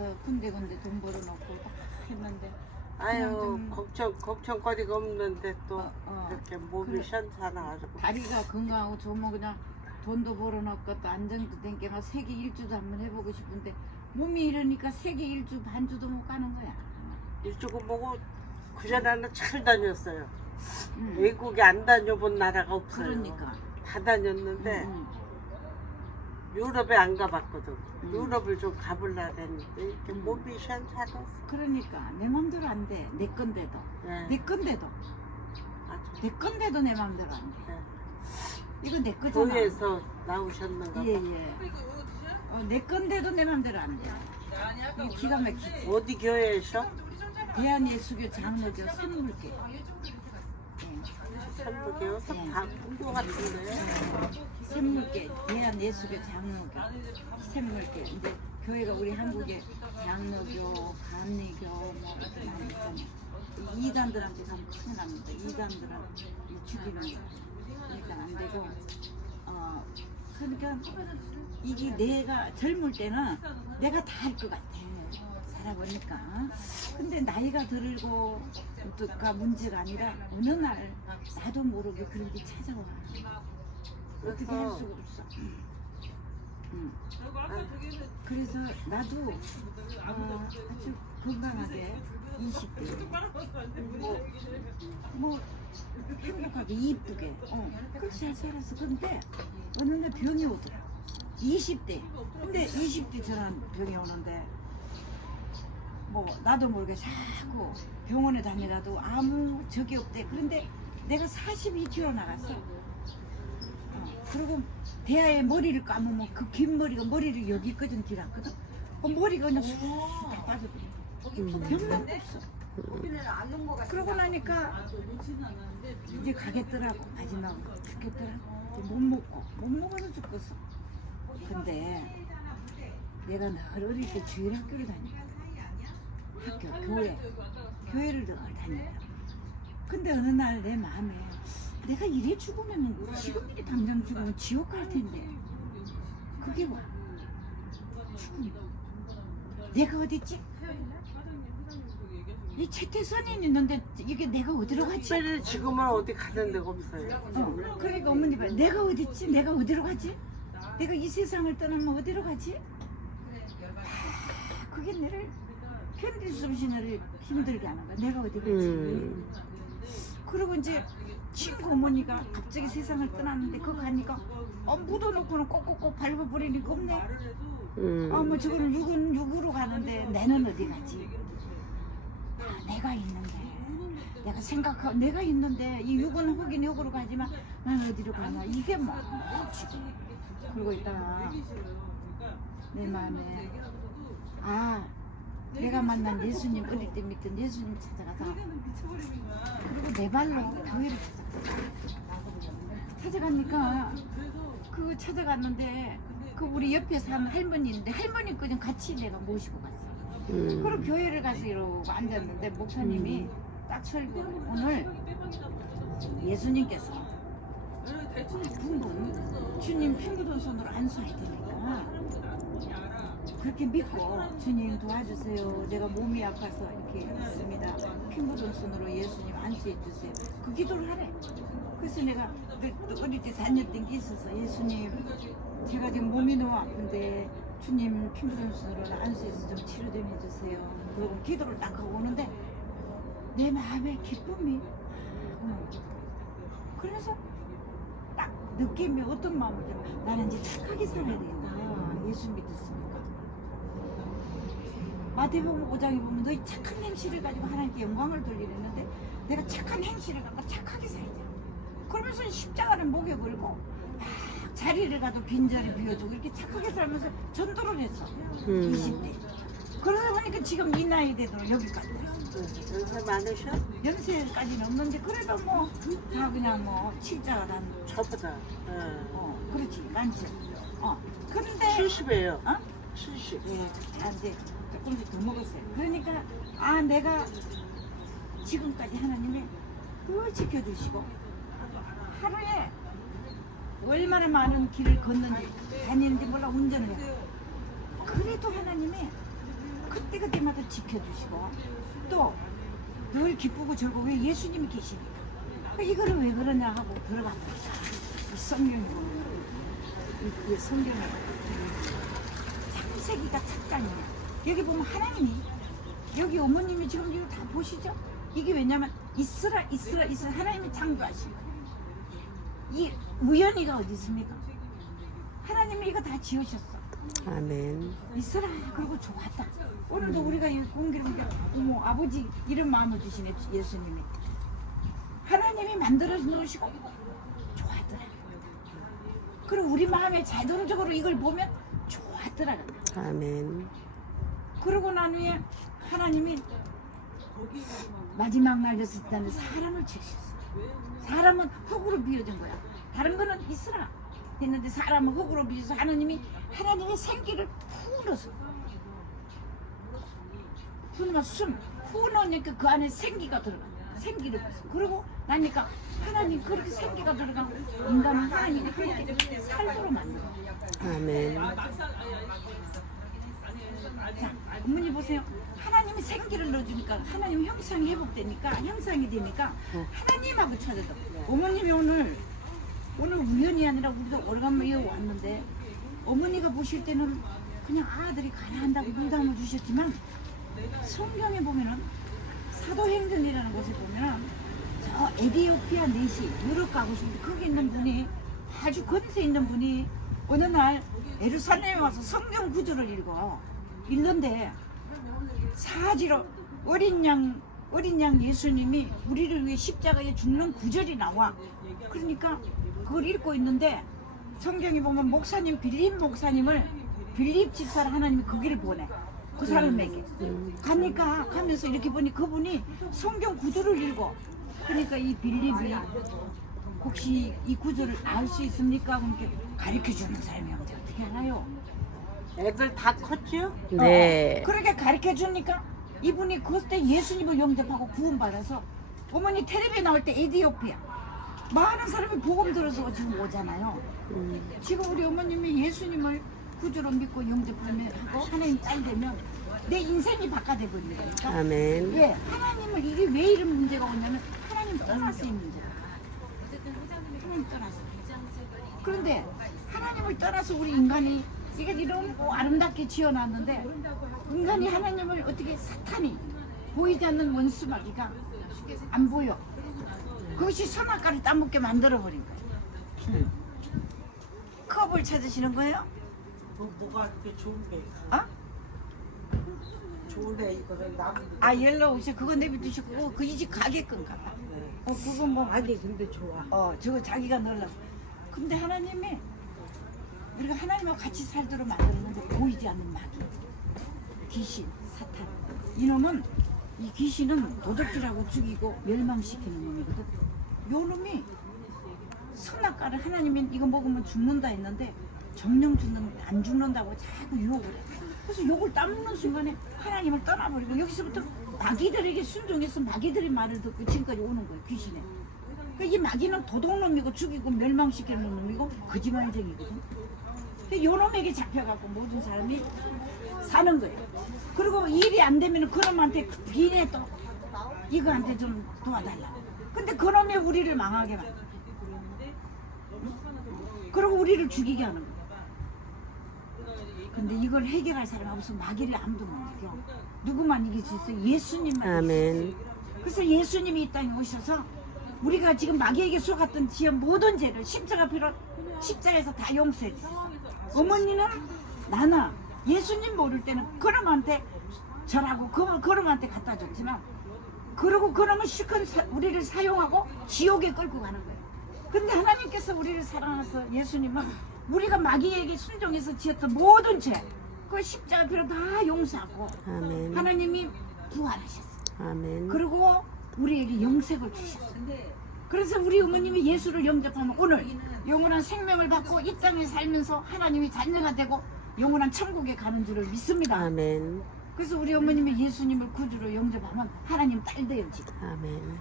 가서 군데군데 돈 벌어놓고 막 했는데 아유 좀- 걱정 걱정거리가 없는데 또 어, 어. 이렇게 몸이 그래. 시원찮아가지고 다리가 건강하고 좋으면 그냥 돈도 벌어놓고 또 안정도 된 게 막 세계 일주도 한번 해보고 싶은데 몸이 이러니까 세계 일주 반주도 못 가는 거야. 일주고 뭐고 그전에는 잘 다녔어요. 응. 외국에 안 다녀본 나라가 없어요. 그러니까. 다 다녔는데 응, 유럽에 안 가봤거든. 음. 유럽을 좀 가볼라 했는데 이렇게 음. 몸이 시원찮았어. 그러니까 내 맘대로 안 돼. 내 건데도. 네. 내 건데도. 아주. 내 건데도 내 맘대로 안 돼. 네. 이거 내 거잖아. 교회에서 나오셨는가 봐. 예, 예. 어, 내 건데도 내 맘대로 안 돼. 이 기가 막히지. 어디 교회에서? 대한예수교 장로교 선물교. 선부교에서 네. 다본것 같은데. 샘물계 대한 예수교 장로교 샘물계 이제 교회가 우리 한국에 장로교 감리교 뭐 이렇게 많이 있잖아요. 이 이단들한테 가면 큰일 납니다. 이단들한테 죽이는 거. 그러니까 안 되고 어 그러니까 이게 내가 젊을 때는 내가 다 할 것 같아. 살아보니까. 근데 나이가 들고 또가 문제가 아니라 어느 날 나도 모르게 그런 게 찾아와 어떻게 할 수가 없어. 응. 그래서 나도 어, 아주 건강하게 20대 뭐, 뭐 행복하게 이쁘게 어, 그렇게 잘 살았어. 근데 어느 날 병이 오더라. 20대. 근데 20대 저런 병이 오는데 뭐 나도 모르게 자꾸 병원에 다니라도 아무 적이 없대. 그런데 내가 42kg 나갔어. 어, 그리고 대야에 머리를 감으면 그 긴 머리가 머리를 여기까지 길었거든. 그 머리가 그냥 쑥다 빠져버려. 병만 없어. 그러고 나니까 이제 가겠더라고. 마지막으로 죽겠더라고. 못 먹고 못 먹어서 죽겠어. 근데 내가 늘 어릴 때 주일 학교를 다녔거든. 학교, 교회. 교회를 늘 다녔다. 근데 어느 날 내 마음에 내가 이래 죽으면 뭐 지금 이래 당장 죽으면 지옥 갈 텐데 그게 와 죽음 내가 어딨지? 이 채태선이 있는데 이게 내가 어디로 가지? 지금은 어디 가는 데가 없어요. 어, 그러니까 어머니 봐 내가 어딨지? 내가 어디로 가지? 내가 이 세상을 떠나면 어디로 가지? 아, 그게 나를 견딜 수 없이 나를 힘들게 하는 거야 내가 어디 가지? 음. 그리고 이제 친구 어머니가 갑자기 세상을 떠났는데 그거 가니까 어, 묻어놓고는 꼭꼭꼭 밟아버리니 까 없네. 음. 아, 뭐 저거는 육은 육으로 가는데 내는 어디 가지? 아, 내가 있는데. 내가 생각하고 내가 있는데 이 육은 흑인 흑으로 가지만 난 어디로 가나 이게 뭐 지금 그러고 있다가 내 마음에 아 내가 만난 예수님 어릴 때 믿던 예수님 찾아가서 그리고 내 발로 교회를 찾아갔어. 찾아가니까 그 찾아갔는데 그 우리 옆에 사는 할머니 있는데 할머니 그냥 같이 내가 모시고 갔어. 음. 그리고 교회를 가서 이러고 앉았는데 목사님이 딱 설교 오늘 예수님께서 아픈 분 주님 피 묻은 손으로 안수해야 되니까 그렇게 믿고 주님 도와주세요. 내가 몸이 아파서 이렇게 있습니다. 피 묻은 손으로 예수님 안수해 주세요. 그 기도를 하래. 그래서 내가 그 어릴 때 다녔던 게 있어서 예수님 제가 지금 몸이 너무 아픈데 주님 피 묻은 손으로 안수해서 좀 치료 좀 해주세요. 그리고 기도를 딱 하고 오는데 내 마음에 기쁨이 음. 그래서 딱 느낌이 어떤 마음을 들 나는 이제 착하게 살아야 되겠다. 예수 믿었으니까. 마태복음 5장에 보면 너희 착한 행실을 가지고 하나님께 영광을 돌리는데 내가 착한 행실을 갖고 착하게 살자. 그러면서 십자가를 목에 걸고 막 자리를 가도 빈자리 비워주고 이렇게 착하게 살면서 전도를 했어. 음. 20대. 그러다 보니까 지금 이 나이 돼도 여기까지 됐어. 연세 많으셔? 연세까지는 없는데 그래도 뭐 다 그냥 뭐 칠자란 저보다. 예. 어 그렇지 많지. 어 그런데 70이에요. 어? 70. 예, 다 이제 조금씩 더 먹었어요. 그러니까 아 내가 지금까지 하나님이 그걸 지켜주시고 하루에 얼마나 많은 길을 걷는지 다니는지 몰라 운전을 해요. 그래도 하나님이 그 때가 때마다 지켜주시고 또 늘 기쁘고 즐거워 왜 예수님이 계시니까 그 이거를 왜 그러냐 하고 들어갑니다. 이 성경이 이, 이 성경에 창세기가 착장이야. 여기 보면 하나님이 여기 어머님이 지금 이거 다 보시죠? 이게 왜냐면 이스라 이스라 이스라 하나님이 창조하신 거예요. 이 우연히가 어디 있습니까? 하나님이 이거 다 지으셨어. 아멘. 있어라 그리고 좋았다 오늘도 우리가 이 공기를 보니까 어머 아버지 이런 마음을 주시네 예수님이 하나님이 만들어 놓으시고 좋았더라 그리고 우리 마음에 자동적으로 이걸 보면 좋았더라 아멘. 그러고 난 후에 하나님이 마지막 날 됐을 때는 사람을 지으셨어 사람은 흙으로 비워진 거야. 다른 거는 있으라 했는데 사람은 흙으로 비워서 하나님이 하나님의 생기를 푸 넣었어 푸는 숨, 푸 넣으니까 그 안에 생기가 들어가. 생기를 그러고 나니까 하나님 그렇게 생기가 들어가고 인간은 하나님이 그렇게 살도록 만들어. 아멘. 자, 어머니 보세요. 하나님이 생기를 넣어주니까 하나님 형상이 회복되니까 형상이 되니까 하나님하고 찾아서. 어머님이 오늘 오늘 우연이 아니라 우리도 오래간만에 왔는데 어머니가 보실 때는 그냥 아들이 가난한다고 물 담아 주셨지만 성경에 보면은 사도행전이라는 곳에 보면은 저 에디오피아 내시 유럽 가고 싶은데 거기 있는 분이 아주 권세 있는 분이 어느 날 예루살렘에 와서 성경 구절을 읽어 읽는데 사지로 어린 양 어린 양 예수님이 우리를 위해 십자가에 죽는 구절이 나와 그러니까 그걸 읽고 있는데 성경에 보면 목사님 빌립 목사님을 빌립 집사를 하나님이 거기를 보내 그 사람에게 가니까 가면서 이렇게 보니 그분이 성경 구절을 읽어 그러니까 이 빌립이 혹시 이 구절을 알 수 있습니까? 그러니까 가르쳐 주는 사람이 어떻게 알아요? 애들 다 컸죠? 네. 어, 그렇게 가르쳐 주니까 이분이 그때 예수님을 영접하고 구원받아서 어머니 텔레비에 나올 때 에디오피아 많은 사람이 복음 들어서 지금 오잖아요. 음, 지금 우리 어머님이 예수님을 구주로 믿고 영접하면 하고 하나님 딸 되면 내 인생이 바꿔돼 버리는 거니까. 아멘. 왜 하나님을 이게 왜 이런 문제가 오냐면 하나님 이 문제야. 하나님 떠나서. 그런데 하나님을 떠나서 우리 인간이 이게 이런 뭐 아름답게 지어놨는데 인간이 하나님을 어떻게 사탄이 보이지 않는 원수 마귀가 안 보여. 그것이 선악과를 따먹게 만들어 버린 거야. 컵을 찾으시는 거예요? 뭐, 뭐가 이렇게 좋은데 어? 좋은데 이거를 나무 아 옐로우 옷이 그거 내비두시고 그 이 집 가게 건가 봐. 어 그거 뭐 아니 근데 좋아 어 저거 자기가 넣으려고 근데 하나님이 우리가 하나님하고 같이 살도록 만들었는데 보이지 않는 마귀. 귀신 사탄. 이놈은 이 귀신은 도적질하고 죽이고 멸망시키는 놈이거든. 요 놈이 선악과를 하나님이 이거 먹으면 죽는다 했는데 정령 죽는 안 죽는다고 자꾸 유혹을 해. 그래서 욕을 따먹는 순간에 하나님을 떠나버리고 여기서부터 마귀들에게 순종해서 마귀들의 말을 듣고 지금까지 오는 거예요 귀신에. 그러니까 이 마귀는 도둑놈이고 죽이고 멸망시키는 놈이고 거짓말쟁이거든. 근데 요 놈에게 잡혀갖고 모든 사람이 사는 거예요. 그리고 일이 안 되면 그놈한테 비내 또 이거한테 좀 도와달라. 근데 그놈이 우리를 망하게 만들어. 응? 그리고 우리를 죽이게 하는 거야. 근데 이걸 해결할 사람이 없어 마귀를 아무도 못 이겨. 누구만 이길 수 있어? 예수님만. 아멘. 그래서 예수님이 이 땅에 오셔서 우리가 지금 마귀에게 속았던 지은 모든 죄를 십자가 피로 십자가에서 다 용서해 주셨어. 어머니는 나나 예수님 모를 때는 그놈한테 절하고 그 그놈한테 갖다 줬지만 그러고 그놈은 실컷 사- 우리를 사용하고 지옥에 끌고 가는 거예요. 근데 하나님께서 우리를 사랑해서 예수님은 우리가 마귀에게 순종해서 지었던 모든 죄, 그 십자가 피로 다 용서하고 아멘. 하나님이 부활하셨어. 아멘. 그리고 우리에게 영생을 주셨어요. 그래서 우리 어머님이 예수를 영접하면 오늘 영원한 생명을 받고 이 땅에 살면서 하나님이 자녀가 되고 영원한 천국에 가는 줄을 믿습니다. 아멘. 그래서 우리 어머님이 예수님을 구주로 영접하면 하나님 딸 돼요 지금. 아멘.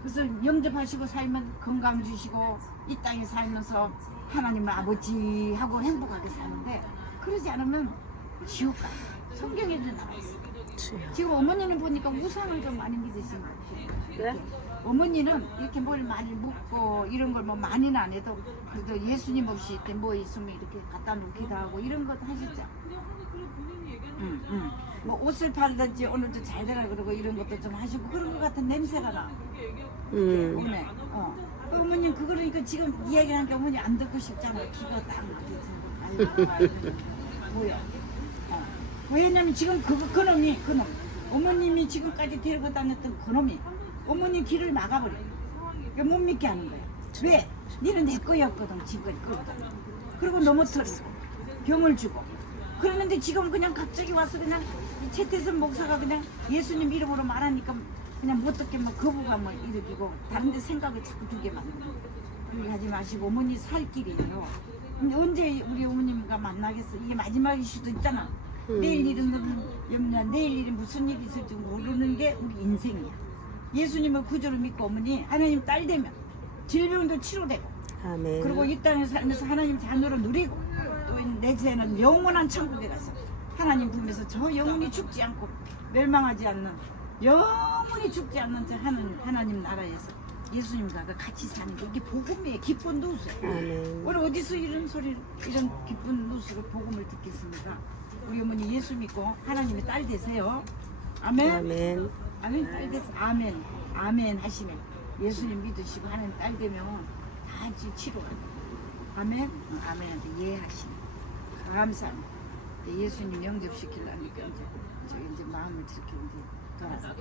그래서 영접하시고 살면 건강 주시고 이 땅에 살면서 하나님을 아버지 하고 행복하게 사는데 그러지 않으면 지옥 가요. 성경에도 나와 있어. 지금 어머니는 보니까 우상을 좀 많이 믿으신 것 같아요. 네? 어머니는 이렇게 뭘 많이 묻고 이런 걸 뭐 많이는 안 해도 그래도 예수님 없이 때 뭐 있으면 이렇게 갖다 놓기도 하고 이런 것도 하셨죠. 응, 응. 뭐 옷을 팔든지 오늘도 잘 되라 그러고 이런 것도 좀 하시고 그런 것 같은 냄새가 나. 음. 오네. 어. 그 어머님 그거니까 지금 이야기하니까 어머니 안 듣고 싶잖아. 기가 딱 막히지. 뭐야? 어. 왜냐면 지금 그 그놈이 그놈 어머님이 지금까지 데리고 다녔던 그놈이 어머니 길을 막아버려. 그러니까 못 믿게 하는 거야. 왜? 니는 내 거였거든 지금까지 그러거든. 그리고 넘어뜨리고 병을 주고 그러는데 지금 그냥 갑자기 와서 그냥 이 최태선 목사가 그냥 예수님 이름으로 말하니까 그냥 못 듣게 뭐 거부감을 일으키고 다른 데 생각을 자꾸 두게 만드는 그렇게 하지 마시고 어머니 살 길이에요 근데 언제 우리 어머님과 만나겠어 이게 마지막일 수도 있잖아 음. 내일 일은 염려 내일 일이 무슨 일이 있을지 모르는 게 우리 인생이야 예수님을 구주로 믿고 어머니 하나님 딸 되면 질병도 치료되고 아멘. 그리고 이 땅에 살면서 하나님 자녀로 누리고 또 내 세는 영원한 천국에 가서 하나님 품에서 저 영혼이 죽지 않고 멸망하지 않는 영원히 죽지 않는 저 하나님, 하나님 나라에서 예수님과 그 같이 사는 게 이게 복음이에요 기쁜 아멘. 오늘 어디서 이런 소리 이런 기쁜 누수로 복음을 듣겠습니까 우리 어머니 예수 믿고 하나님의 딸 되세요 아멘 아멘. 아멘 딸 되세요 아멘 아멘 하시면 예수님 믿으시고 하나님 딸 되면 다 같이 치료하고 아멘 응, 아멘한테 예하시네. 감사합니다. 예수님 영접시키려니까 이제 저 이제 마음을 이제 돌아서